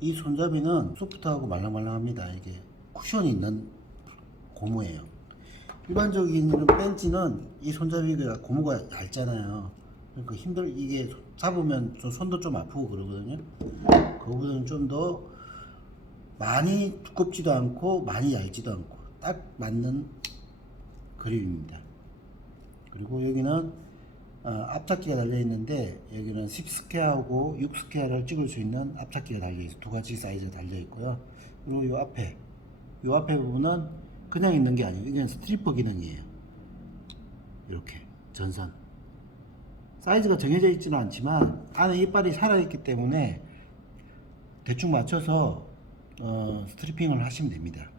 이 손잡이는 소프트하고 말랑말랑합니다. 이게 쿠션이 있는 고무예요. 일반적인 벤치는 이 손잡이가 고무가 얇잖아요. 그러니까 힘들 이게 잡으면 좀 손도 좀 아프고 그러거든요. 그거보다는 좀 더 많이 두껍지도 않고 많이 얇지도 않고 딱 맞는 그립입니다. 그리고 여기는 어, 앞잡기가 달려 있는데 여기는 10스퀘어하고 6스퀘어를 찍을 수 있는 앞잡기가 달려 있어 두 가지 사이즈 달려 있고요. 그리고 이 앞에 이 앞에 부분은 그냥 있는 게 아니에요. 이건 스트리퍼 기능이에요. 이렇게 전선 사이즈가 정해져 있지는 않지만 안에 이빨이 살아있기 때문에 대충 맞춰서 어, 스트리핑을 하시면 됩니다.